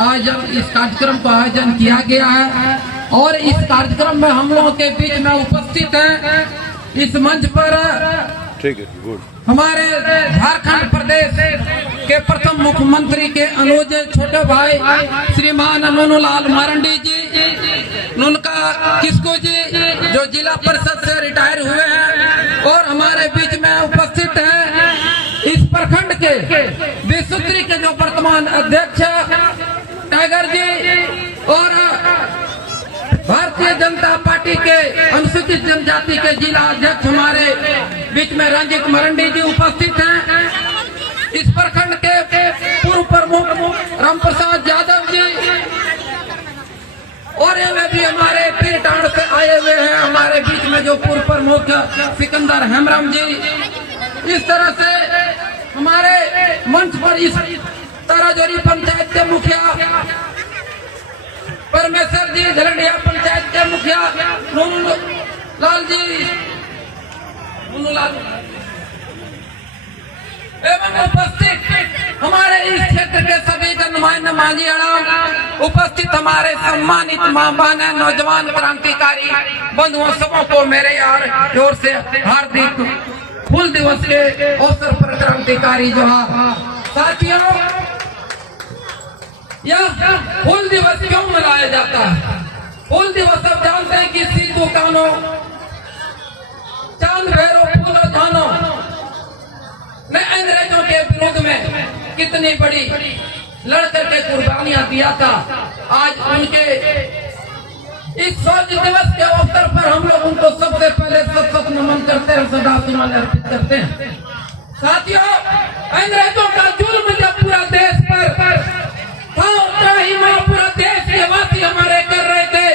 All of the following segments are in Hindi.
आज इस कार्यक्रम का आयोजन किया गया है और इस कार्यक्रम में हम लोगों के बीच में उपस्थित है इस मंच पर ठीक है, गुड। हमारे झारखंड प्रदेश के प्रथम मुख्यमंत्री के अनुज छोटे भाई श्रीमान नूनूलाल मारंडी जी, उनका किस्को जी जो जिला परिषद से रिटायर हुए हैं और हमारे बीच में उपस्थित है इस प्रखंड के विश्वत्री के जो वर्तमान अध्यक्ष टाइगर जी और भारतीय जनता पार्टी के अनुसूचित जनजाति के जिला अध्यक्ष हमारे बीच में रंजित मरंडी जी उपस्थित हैं। इस प्रखंड के पूर्व प्रमुख रामप्रसाद यादव जी और ये भी हमारे पीरटांड से आए हुए हैं हमारे बीच में जो पूर्व प्रमुख सिकंदर हेमराम जी। इस तरह से हमारे मंच पर इस ताराजोरी पंचायत के मुखिया परमेश्वर जी, झलंडिया पंचायत के मुखिया नूनूलाल जी, नूनूलाल एवं उपस्थित हमारे इस क्षेत्र के सभी गणमान्य मांझी अड़ाम, उपस्थित हमारे सम्मानित मां बहन नौजवान क्रांतिकारी बंधुओं सबों को मेरे यार ओर से हार्दिक हूल दिवस के अवसर पर क्रांतिकारी जोहार। साथियों, यह हूल दिवस क्यों मनाया जाता है? हूल दिवस आप जानते हैं कि सीधू कानो चांद भैरो फूलो जानो ने अंग्रेजों के विरोध में कितनी बड़ी लड़कर के कुर्बानियां दिया था। आज उनके इस शौर्य दिवस के अवसर पर हम लोग उनको सबसे पहले सत नमन करते हैं, सदा सुमन अर्पित करते हैं। साथियों, अंग्रेजों का जुल्म जब पूरा देश पर पूरा देश के वासी हमारे कर रहे थे,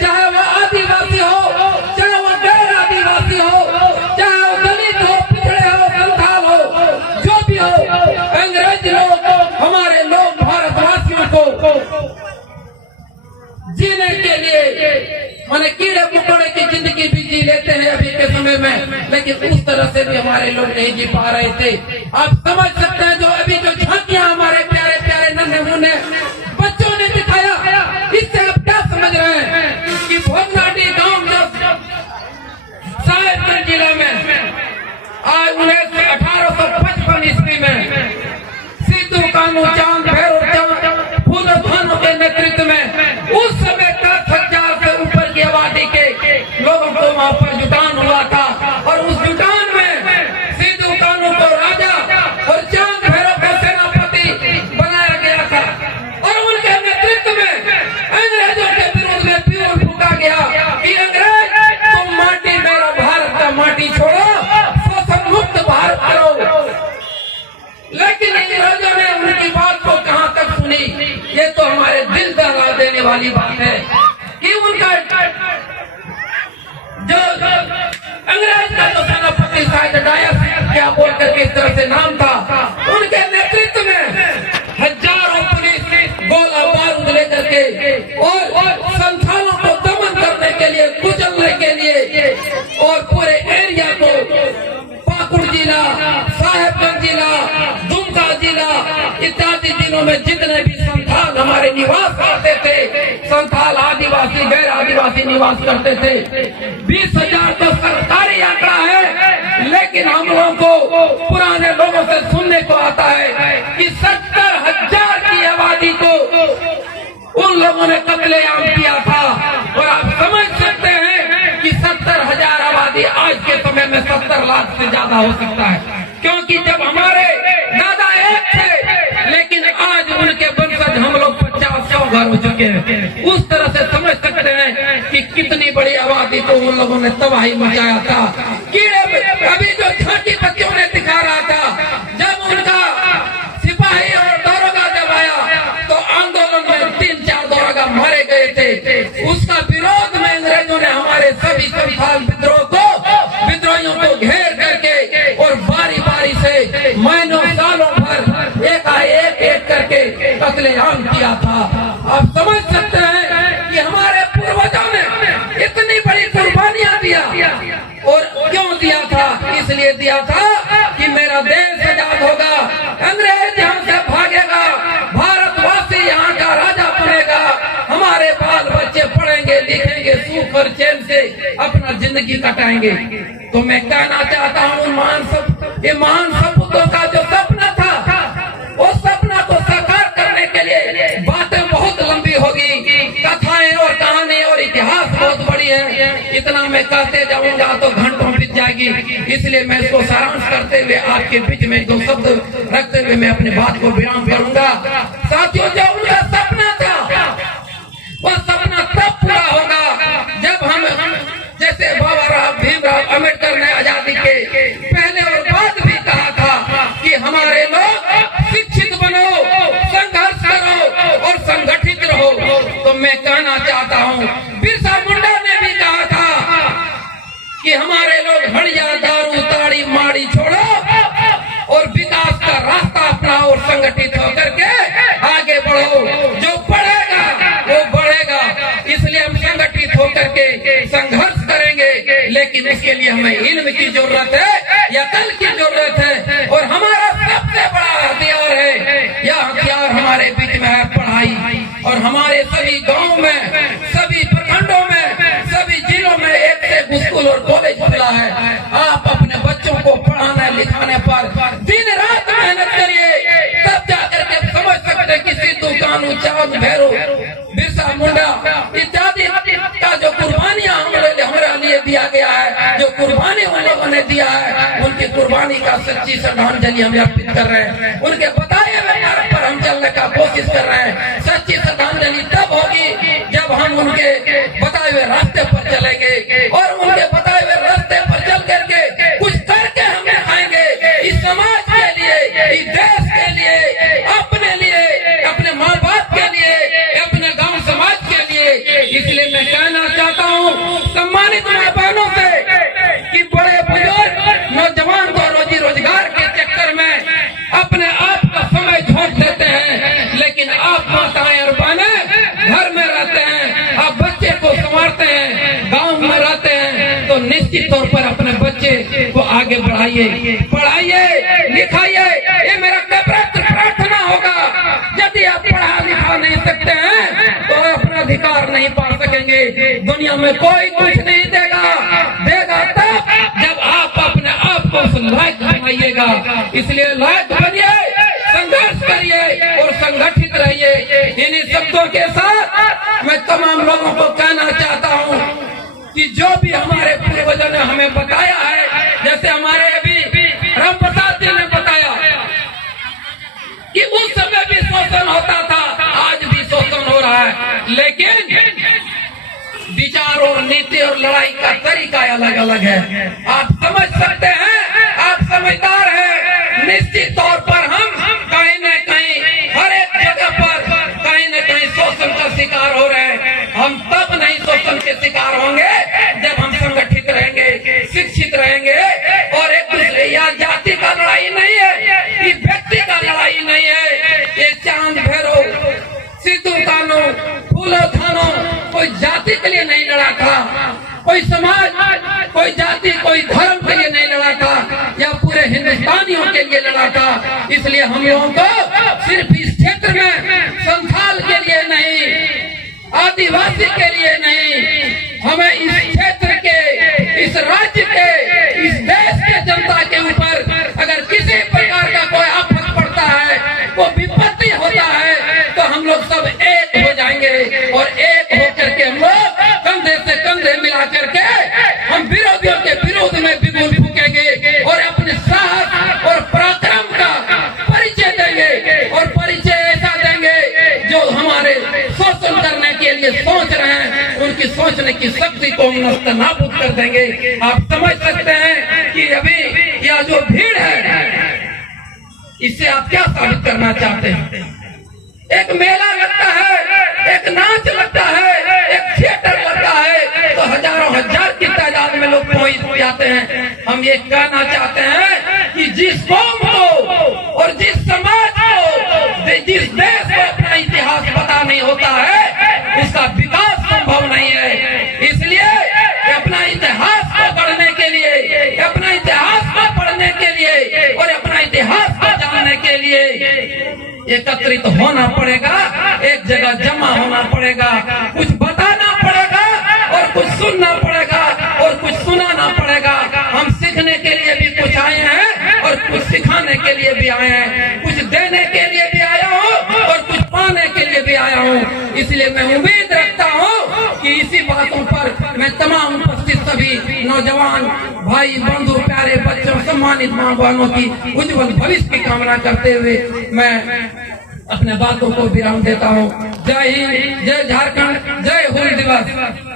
चाहे वो आदिवासी हो, चाहे वो गैर आदिवासी हो, चाहे वो दलित हो, पिछड़े हो, संथाल हो, जो भी हो, अंग्रेज लोग हमारे लोग भारतवासियों को जीने के लिए माने कीड़े मकोड़े की जिंदगी भी जी लेते हैं अभी के समय में, लेकिन उस तरह से भी हमारे लोग नहीं जी पा रहे थे। आप समझ सकते हैं जो अभी जो झांकियां हमारे प्यारे प्यारे नन्हे मुन्ने बच्चों ने दिखाया, इससे आप क्या समझ रहे हैं कि भोगनाडी गांव साहेबगंज जिला में आज 1855 ईस्वी में सीधू कानू चांद भैरव फूलो भानु के नेतृत्व में उस समय 10,000 से ऊपर की आबादी के लोगों को वहां पर जुटान हुआ था और उस जुटान में सीधू कानू को राजा और चांद भैरव को सेनापति बनाया गया था और उनके नेतृत्व में अंग्रेजों के विरोध में प्यूर फूका गया कि अंग्रेज तुम माटी मेरा भारत का माटी छोड़ो, शोषण मुक्त भारत करो। लेकिन अंग्रेजों ने उनकी बात को कहां तक सुनी? ये तो हमारे दिल दहला देने वाली बात है कि उनका जो अंग्रेज का जो सेनापति शायद डायर क्या बोल करके इस तरह से नाम था, उनके नेतृत्व में हजारों पुलिस गोला बारूद लेकर के और संथालों को दमन करने के लिए, कुचलने के लिए और पूरे एरिया को पाकुड़ जिला, साहेबगंज जिला, दुमका जिला इत्यादि जिलों में जितने भी संथाल हमारे निवास करते थे, संथाल आदिवासी गैर आदिवासी निवास करते थे, 20,000 तो सरकारी आंकड़ा है, लेकिन हम लोगों को पुराने लोगों से सुनने को आता है कि 70,000 की आबादी को उन लोगों ने कत्लेआम किया था। और आप समझ सकते हैं कि 70,000 आबादी आज के समय में 70 लाख से ज्यादा हो सकता है, क्योंकि जब हमारे दादा एक थे लेकिन आज उनके वंशज हम लोग 50-100 घर हो चुके हैं। उस तरह से समझ सकते हैं कि कितनी बड़ी आबादी को उन लोगों ने तबाही मचाया था। कीड़े अभी जो झांकी बच्चों ने दिखा रहा था, जब उनका सिपाही और दरोगा जब आया तो आंदोलन में 3-4 दरोगा मारे गए थे। उसका विरोध में अंग्रेजों ने हमारे सभी संथाल विद्रोहियों को घेर करके और बारी बारी से महीनों सालों भर एक करके कत्लेआम किया था। आप समझ सकते हैं कि हमारे पूर्वजों ने इतनी बड़ी कुर्बानियां दिया और क्यों दिया था? इसलिए दिया था कि मेरा देश आजाद होगा, अंग्रेज यहाँ से भागेगा, भारतवासी यहाँ का से अपना जिंदगी कटाएंगे। तो मैं कहना चाहता हूँ महान सपूतों का जो सपना था, उस सपना को साकार करने के लिए बातें बहुत लंबी होगी, कथाएं और कहानी और इतिहास बहुत बड़ी है। इतना मैं कहते जाऊंगा तो घंटों बीत जाएगी, इसलिए मैं इसको सारांश करते हुए आपके बीच में दो शब्द रखते हुए मैं अपनी बात को विराम करूंगा। साथियों, जो उनका सपना था, वह सपना तब पूरा होगा जब हम जैसे बाबा भीमराव अम्बेडकर ने आजादी के पहले और बाद भी कहा था कि हमारे लोग शिक्षित बनो, संघर्ष करो और संगठित रहो। तो मैं कहना चाहता हूँ, बिरसा मुंडा ने भी कहा था कि हमारे लोग हड़िया दारू ताड़ी माड़ी छोड़ो और विकास का रास्ता अपनाओ और संगठित होकर के आगे बढ़ो। जो बढ़ेगा वो बढ़ेगा, इसलिए हम संगठित होकर के संघर्ष करेंगे, लेकिन इसके लिए हमें इल्म की जरूरत है या कल की जरूरत है। और हमारा सबसे बड़ा हथियार है, यह हथियार हमारे बीच में है पढ़ाई। और हमारे सभी गांव में, सभी प्रखंडों में, सभी जिलों में एक से स्कूल और कॉलेज खुला है। आप अपने बच्चों को पढ़ाने लिखाने पर दिन रात मेहनत करिए, तब जाकर के समझ सकते हैं कि सिद्धू कानू चांद भैरव बिरसा मुंडा इत्यादि का जो कुर्बानियां हमारे लिए दिया गया है, जो कुर्बानी उन लोगों ने दिया है, उनकी कुर्बानी का सच्ची श्रद्धांजलि हम अर्पित कर रहे हैं। उनके बताए हुए मार्ग पर हम चलने का कोशिश कर रहे हैं। सच्ची श्रद्धांजलि तब होगी जब हम उनके बताए हुए रास्ते पर चलेंगे और उनके बताए हुए रास्ते पर चल करके कुछ करके हम दिखाएंगे, इस समाज के लिए, इस देश के लिए, अपने लिए, अपने माँ बाप के लिए, अपने गांव समाज के लिए। इसलिए मैं कहना चाहता हूँ सम्मानित माँ बहनों से कि बड़े बुजुर्ग नौजवान को रोजी रोजगार के चक्कर में अपने आप का समय झोंक देते हैं, लेकिन आप माताएं और बहनें घर में रहते हैं, आप बच्चे को संभालते हैं, गांव में रहते हैं, तो निश्चित तौर पर अपने बच्चे को आगे बढ़ाइए, पढ़ाइए, लिखाइए। ये मेरा प्रार्थना होगा। यदि आप पढ़ा लिखा नहीं सकते हैं तो अपना अधिकार नहीं पा सकेंगे। दुनिया में कोई कुछ नहीं देगा तब जब आप अपने आप को लायक बनाइएगा। इसलिए लायक बनिए, संघर्ष करिए और संगठित रहिए। इन्हीं शब्दों के साथ मैं तमाम लोगों को कहना चाहता हूँ कि जो भी हमारे पूर्वजों ने हमें बताया है, जैसे हमारे अभी राम प्रसाद जी ने बताया कि उस समय भी शोषण होता था, आज भी शोषण हो रहा है, लेकिन विचार और नीति और लड़ाई का तरीका अलग अलग है। आप समझ सकते हैं, आप समझदार हैं। निश्चित तौर पर हम कहीं न कहीं हर एक जगह पर कहीं न कहीं शोषण का शिकार हो रहे हैं। हम तब नहीं शोषण के शिकार होंगे जब हम संगठित रहेंगे, शिक्षित रहेंगे और एक दूसरे, या जाति का लड़ाई नहीं है, ये व्यक्ति का लड़ाई नहीं है। ये चांद भैरव, सिद्धू कानू, फूलो थानो कोई जाति के लिए नहीं लड़ा था, कोई समाज, कोई जाति, कोई धर्म के लिए नहीं लड़ा था, या पूरे हिंदुस्तानियों के लिए लड़ा था। इसलिए हम लोगों को सिर्फ इस क्षेत्र में संथाल के लिए नहीं, आदिवासी के लिए नहीं, हमें इस क्षेत्र के, इस राज्य के, इस देश के जनता के ऊपर अगर किसी प्रकार का कोई आफत पड़ता है, वो विपत्ति होता है, तो हम लोग सब एक हो जाएंगे और एक होकर के हम लोग कंधे से कंधे मिला करके हम विरोधियों के विरोध में बिगुल फूकेंगे और अपने साहस और पराक्रम का परिचय देंगे। और परिचय ऐसा देंगे जो हमारे शोषण करने के लिए सोच रहे हैं, उनकी सोचने की शक्ति को नष्ट नाबूद कर देंगे। आप समझ सकते हैं कि अभी यह जो भीड़ है, इससे आप क्या साबित करना चाहते हैं? एक मेला लगता है, एक नाच लगता है, एक थिएटर लगता है, तो हजारों हजार की तादाद में लोग पहुंच जाते हैं। हम ये कहना चाहते हैं कि जिस कौम को और जिस समाज को, जिस देश को अपना इतिहास पता नहीं होता है, इसका विकास संभव नहीं है। इसलिए अपना इतिहास को पढ़ने के लिए, अपना इतिहास को पढ़ने के लिए और अपना इतिहास को जानने के लिए एकत्रित होना पड़ेगा, एक जगह जमा होना पड़ेगा, कुछ बताना पड़ेगा और कुछ सुनना पड़ेगा। सिखाने के लिए भी आए हैं, कुछ देने के लिए भी आया हूँ और कुछ पाने के लिए भी आया हूँ। इसलिए मैं उम्मीद रखता हूँ कि इसी बातों पर मैं तमाम उपस्थित सभी नौजवान भाई बंधु प्यारे बच्चों सम्मानित मां बहनों की उज्जवल भविष्य की कामना करते हुए मैं अपने बातों को विराम देता हूँ। जय हिंद, जय झारखंड, जय हूल दिवस।